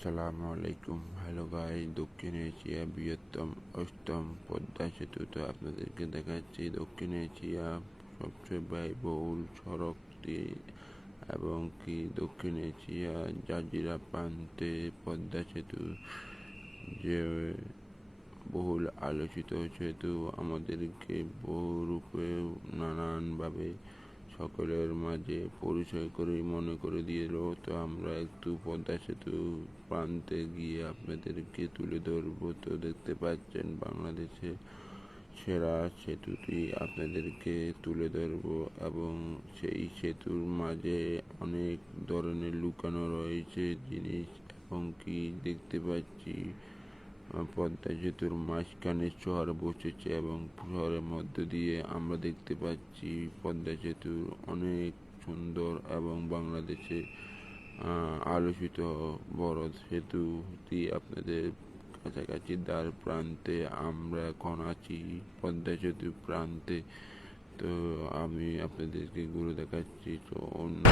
আসসালামু আলাইকুম। Hello guys, দক্ষিণ এশিয়া বৃহত্তম অষ্টম পদ্মা সেতু। তো আপনাদেরকে দেখাচ্ছি দক্ষিণ এশিয়া সবচেয়ে ব্যয়বহুল সড়কটি এবং কি দক্ষিণ এশিয়া জাজিরা প্রান্তে পদ্মা সেতু, যে বহুল আলোচিত সেতু আমাদেরকে বহুরূপে নানানভাবে সকলের মাঝে পরিচয় করে মনে করে দিল। তো আমরা একটু পদ্মা সেতু প্রান্তে গিয়ে আপনাদেরকে তুলে ধরবো। তো দেখতে পাচ্ছেন বাংলাদেশে সেরা সেতুটি আপনাদেরকে তুলে ধরবো এবং সেই সেতুর মাঝে অনেক ধরনের লুকানো রয়েছে জিনিস এবং কি দেখতে পাচ্ছি পদ্মা সেতুর মাঝখানে চর বসেছে এবং শহরের মধ্য দিয়ে আমরা দেখতে পাচ্ছি পদ্মা সেতুর অনেক সুন্দর এবং বাংলাদেশে আলোচিত বড় সেতুটি আপনাদের কাছাকাছি দ্বার প্রান্তে আমরা এখন আছি পদ্মা সেতু প্রান্তে। তো আমি আপনাদেরকে ঘুরে দেখাচ্ছি। তো অন্য